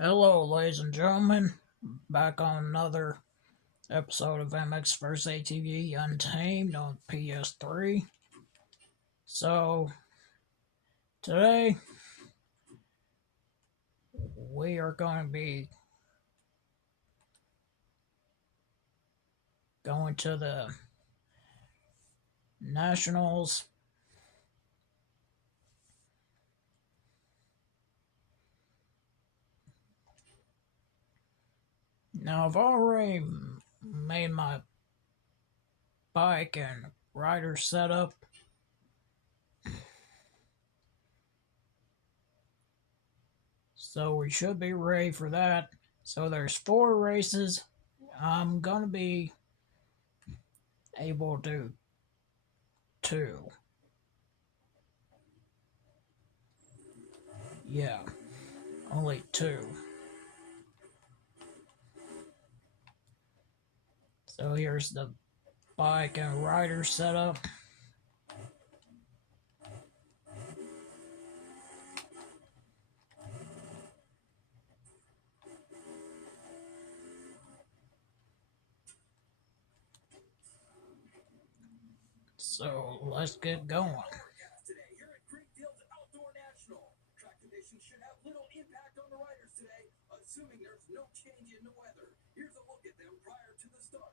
Hello, ladies and gentlemen. Back on another episode of MX vs. ATV Untamed on PS3. So, today we are going to be going to the Nationals. Now, I've already made my bike and rider setup. So, we should be ready for that. So, there's 4 races. I'm going to be able to do 2. Yeah, only 2. So here's the bike and rider setup. So let's get going. Assuming there's no change in the weather. Here's a look at them prior to the start.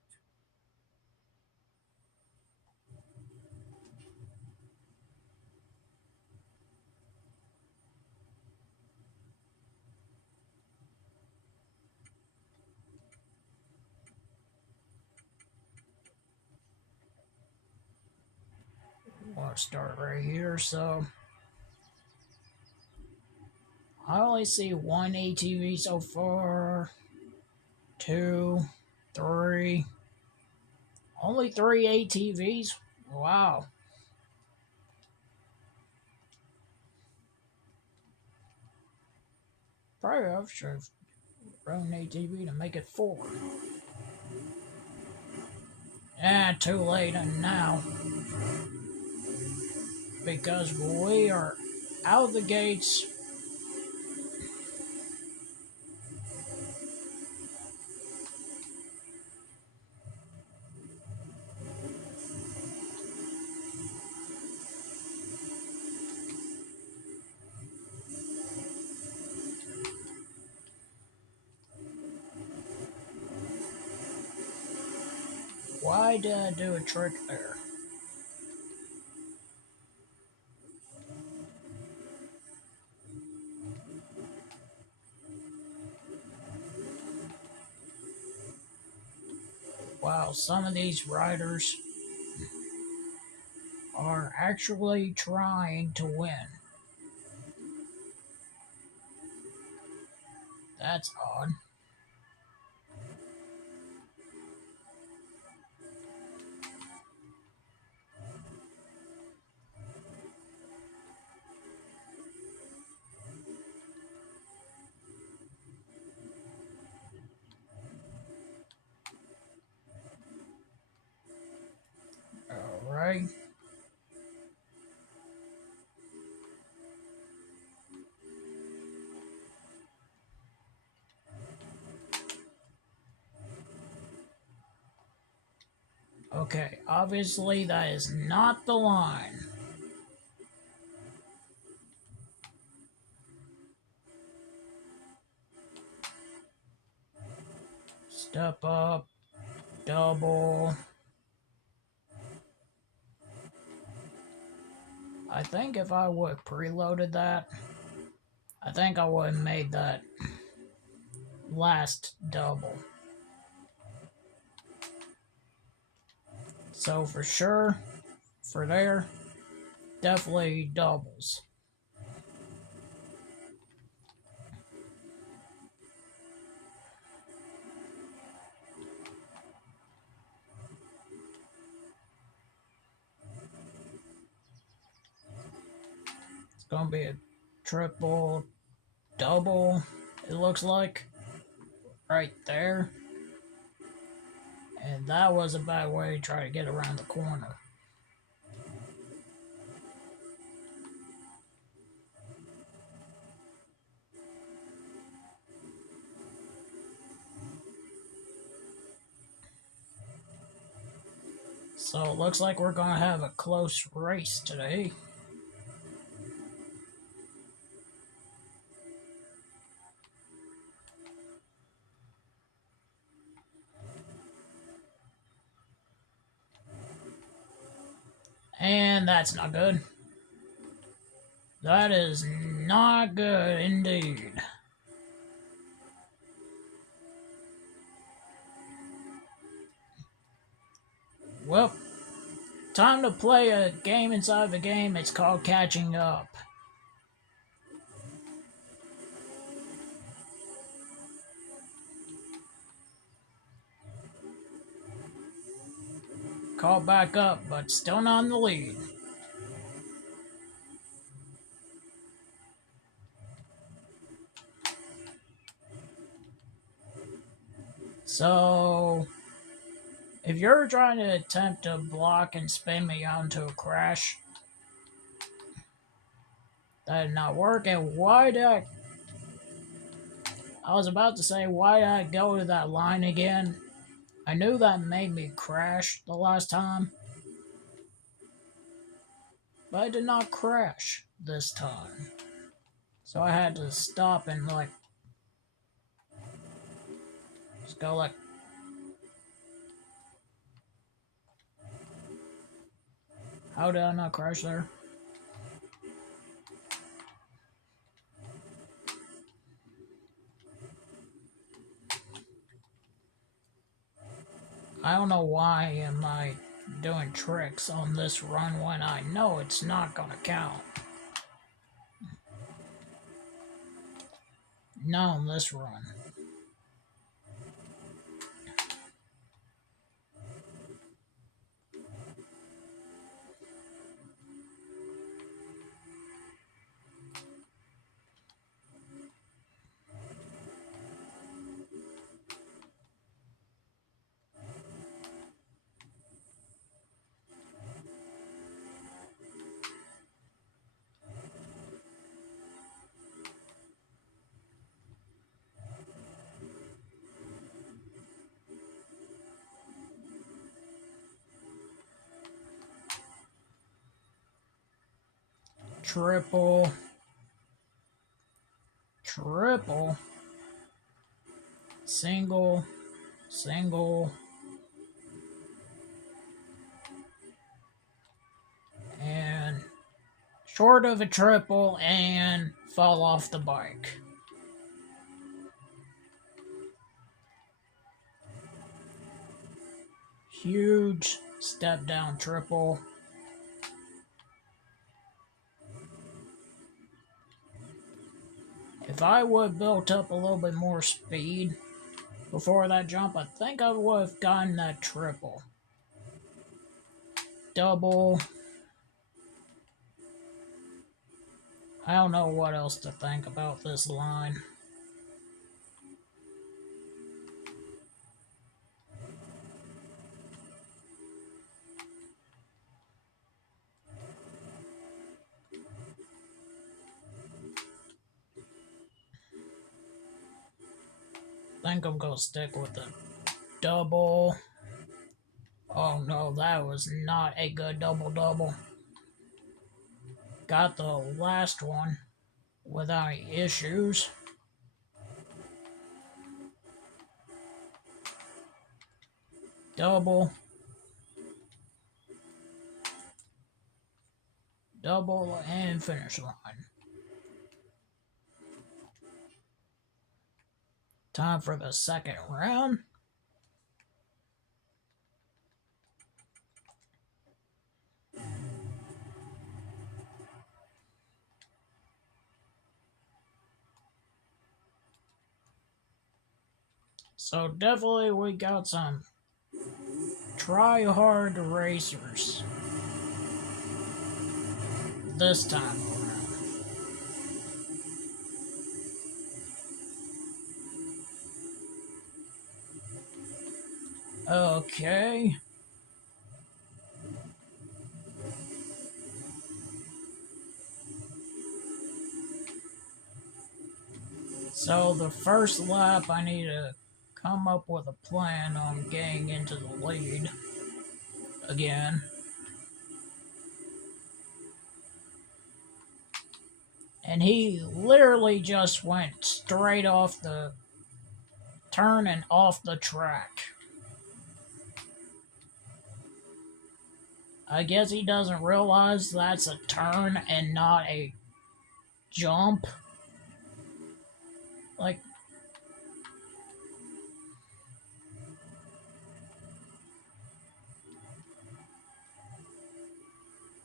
Want to start right here, so I only see 1 ATV so far. 2, 3. Only 3 ATVs? Wow. Probably I should have run an ATV to make it 4. Too late and now. Because we are out of the gates. Why did I do a trick there? Wow, some of these riders are actually trying to win. That's odd. Alright. Okay, obviously that is not the line. Step up, double. I think if I would have preloaded that, I think I would have made that last double. So for sure, for there, definitely doubles. It's gonna be a triple, double, it looks like, right there. And that was a bad way to try to get around the corner. So it looks like we're gonna have a close race today. And that's not good. That is not good indeed. Well, time to play a game inside the game. It's called Catching Up. Caught back up, but still not in the lead. So, if you're trying to attempt to block and spin me onto a crash, that did not work. And why did I was about to say, why did I go to that line again? I knew that made me crash the last time, but I did not crash this time. So I had to stop and like, just go like, how did I not crash there? I don't know why am I doing tricks on this run when I know it's not gonna count. Not on this run. Triple. Triple. Single. Single. And short of a triple and fall off the bike. Huge step down triple. If I would have built up a little bit more speed before that jump, I think I would have gotten that triple. Double. I don't know what else to think about this line. I think I'm gonna stick with the double. Oh no, that was not a good double-double. Got the last one without any issues. Double. Double and finish line. Time for the second round. So definitely we got some try-hard racers this time around. Okay. So the first lap I need to come up with a plan on getting into the lead. again. And he literally just went straight off the turn and off the track. I guess he doesn't realize that's a turn and not a jump. Like,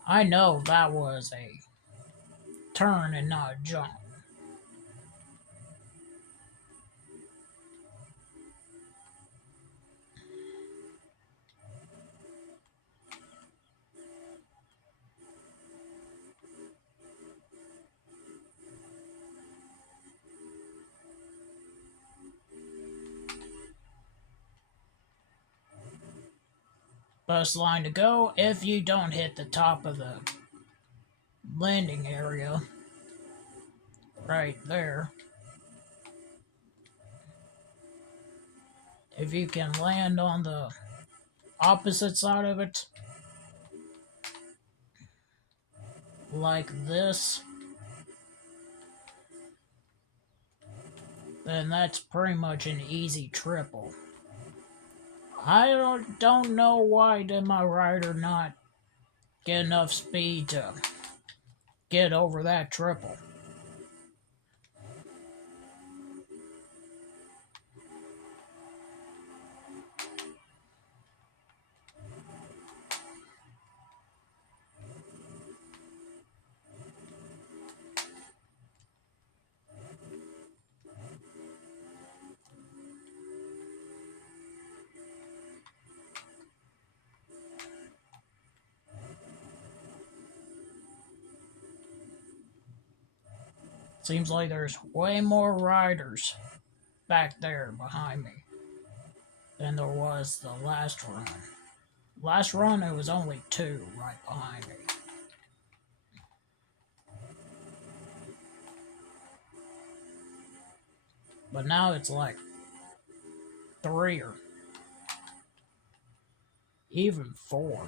I know that was a turn and not a jump. Best line to go if you don't hit the top of the landing area. Right there. If you can land on the opposite side of it, like this, then that's pretty much an easy triple. I don't know why did my rider not get enough speed to get over that triple. Seems like there's way more riders back there behind me than there was the last run. Last run, it was only 2 right behind me. But now it's like 3 or even 4.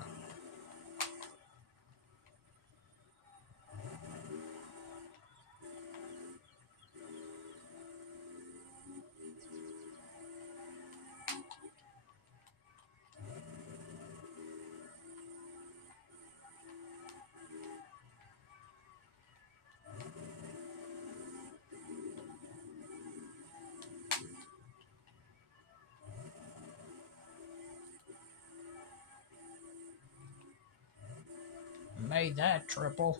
Made that triple.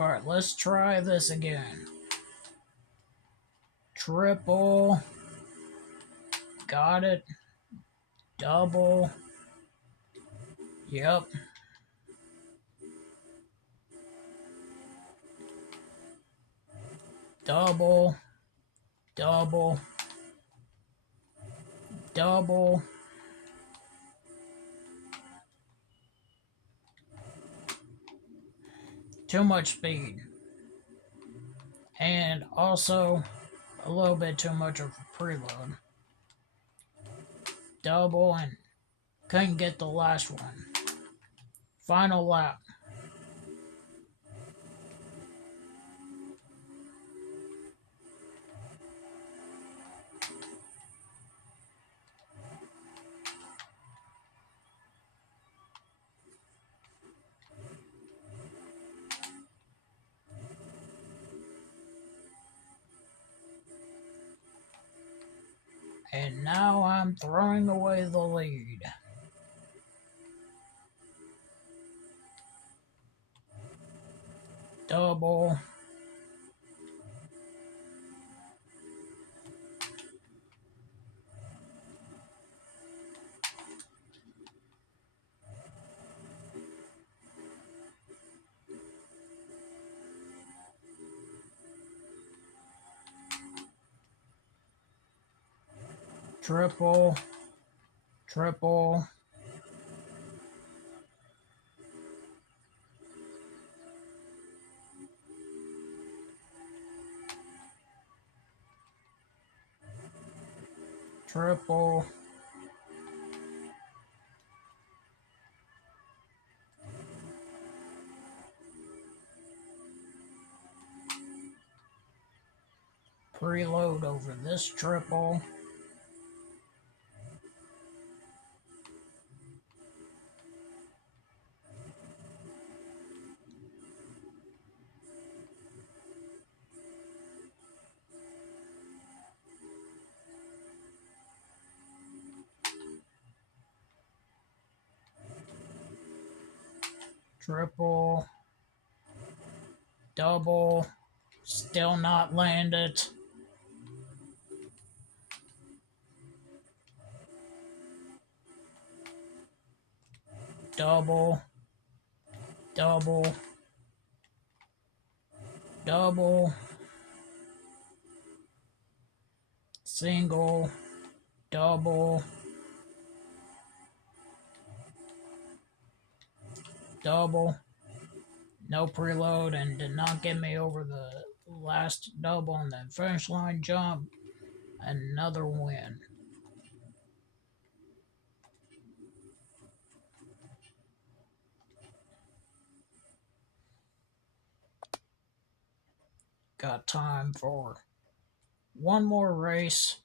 Alright, let's try this again. Triple. Got it. Double. Yep. Double. Double. Double. Too much speed. And also a little bit too much of a preload. Double and couldn't get the last one. Final lap. And now I'm throwing away the lead. Double. Triple. Triple. triple, preload over this triple, triple, double, still not landed, double, double, double, single, double, double, no preload, and did not get me over the last double on that finish line jump. Another win. Got time for one more race.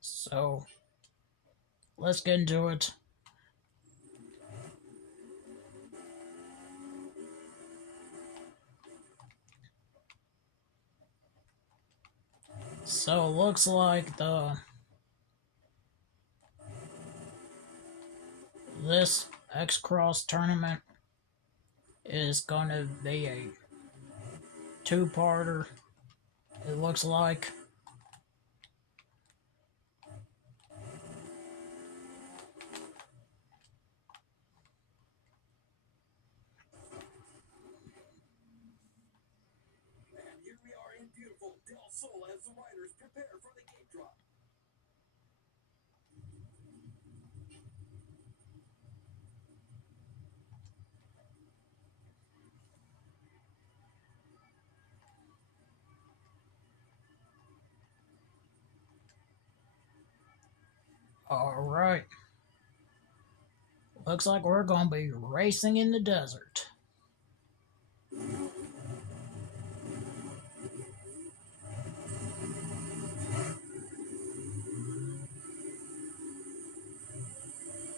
So let's get into it. So it looks like this X-Cross tournament is going to be a two-parter. It looks like. And here we are in beautiful Del Sol as the riders prepare for the gate drop. All right. Looks like we're going to be racing in the desert.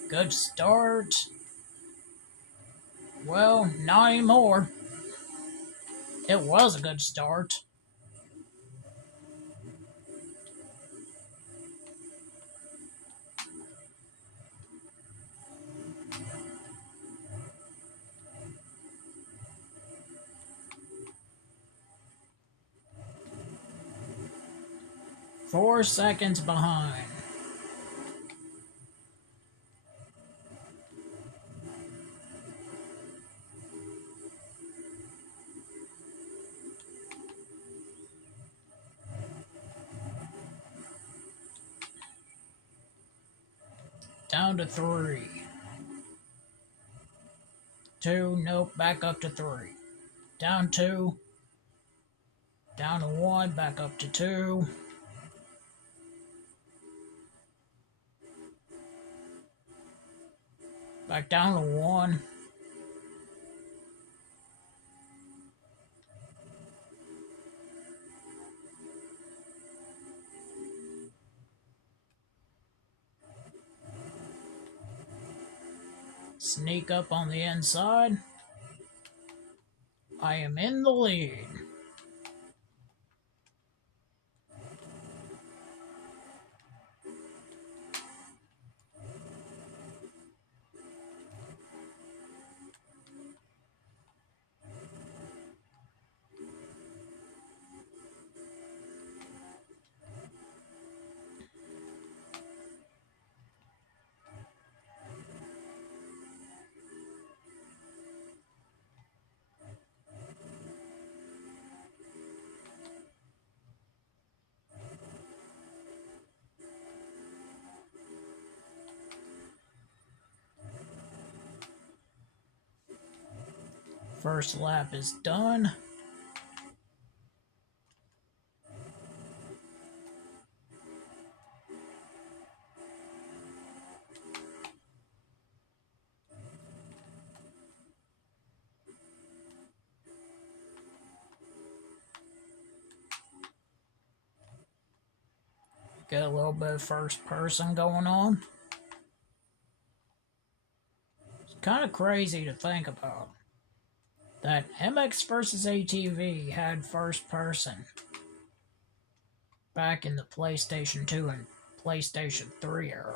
Good start. Well, not anymore. It was a good start. Four seconds behind. Down to 3. 2, nope, back up to 3. Down 2. Down to 1, back up to 2. Back down to 1. Sneak up on the inside. I am in the lead. First lap is done. Get a little bit of first person going on. It's kind of crazy to think about that MX vs. ATV had first person back in the PlayStation 2 and PlayStation 3 era.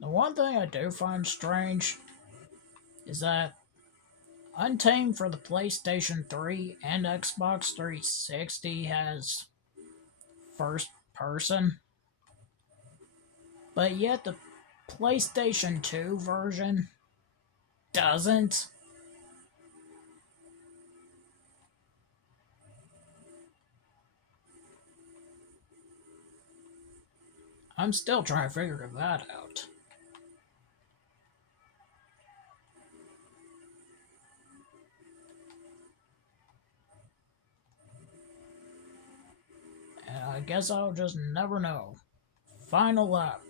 The one thing I do find strange is that Untamed for the PlayStation 3 and Xbox 360 has first person, but yet the PlayStation 2 version doesn't. I'm still trying to figure that out. And I guess I'll just never know. Final lap.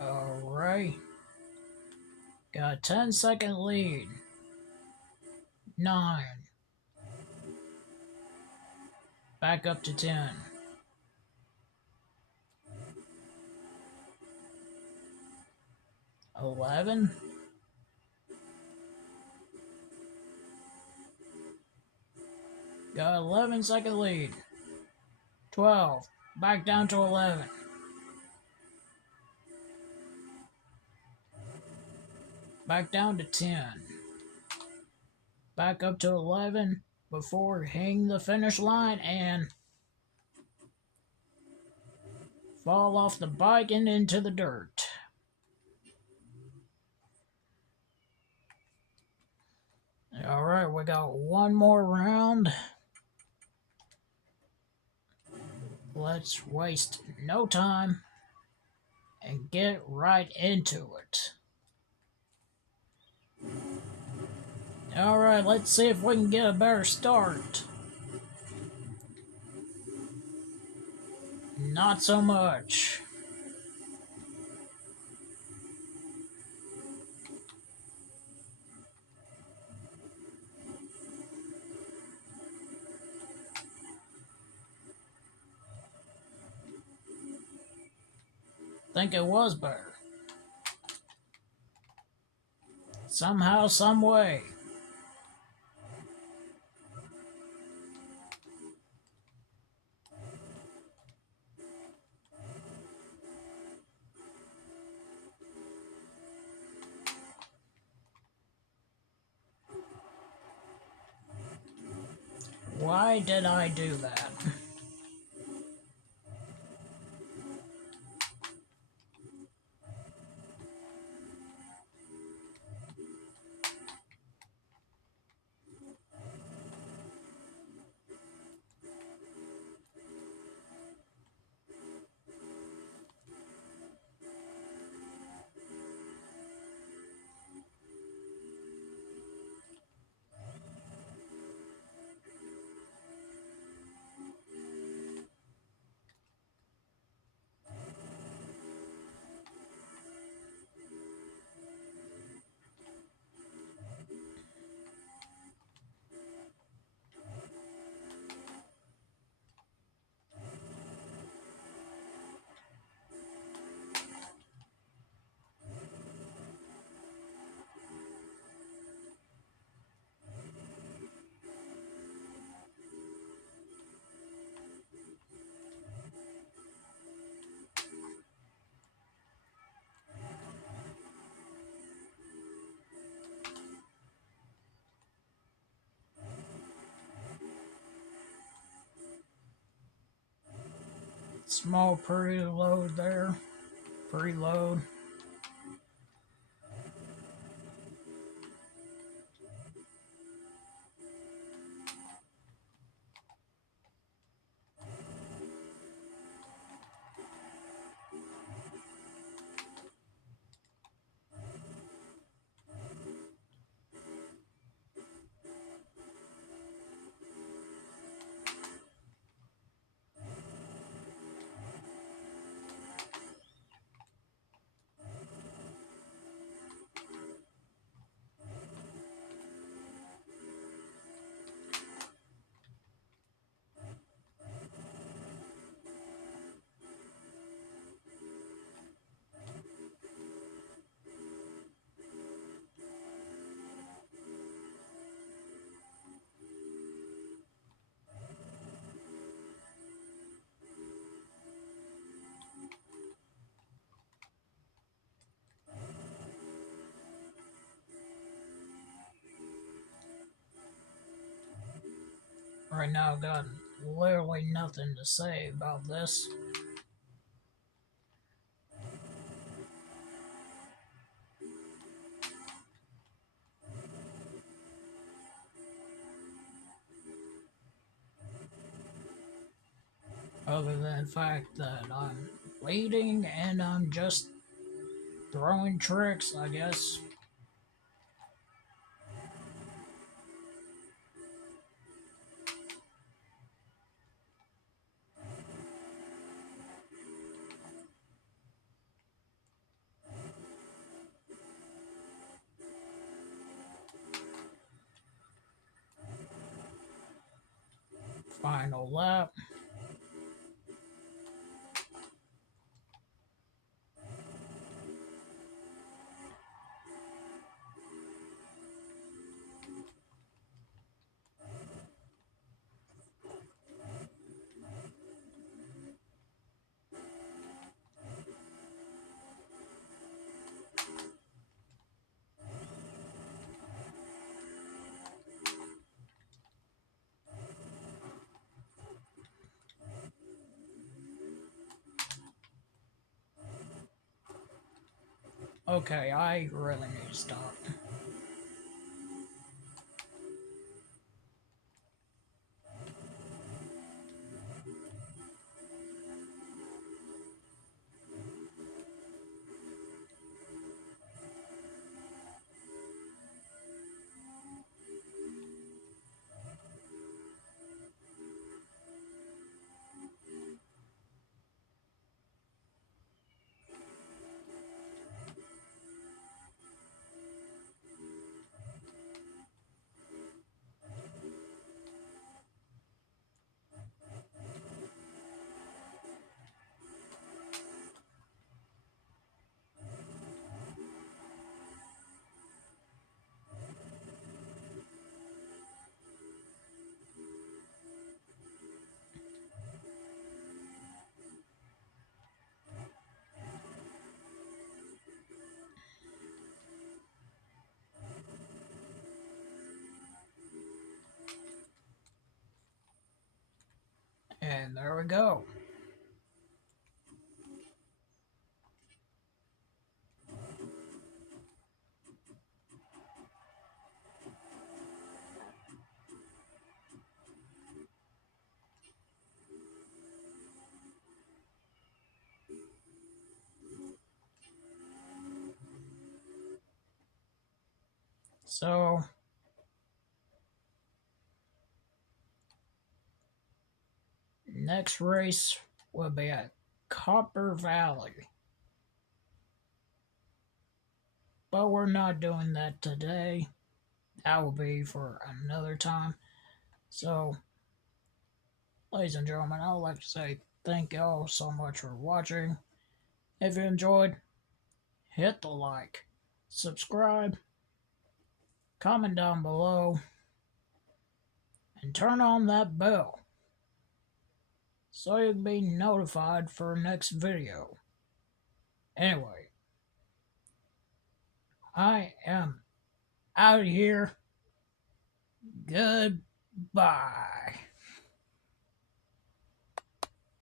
Alright. Got a 10-second lead. 9. Back up to 10. 11. Got 11-second lead. 12. Back down to 11. Back down to 10. Back up to 11 before hitting the finish line and fall off the bike and into the dirt. Alright, we got one more round. Let's waste no time and get right into it. Alright, let's see if we can get a better start. Not so much. Think it was better. Somehow, some way. Why did I do that? Small preload there. Preload. Right now, I've got literally nothing to say about this. Other than the fact that I'm leading and I'm just throwing tricks, I guess. Final lap. Okay, I really need to stop. And there we go. So, next race will be at Copper Valley. But we're not doing that today. That will be for another time. So, ladies and gentlemen, I would like to say thank y'all so much for watching. If you enjoyed, hit the like, subscribe, comment down below, and turn on that bell so you can be notified for next video. Anyway, I am out of here. Goodbye.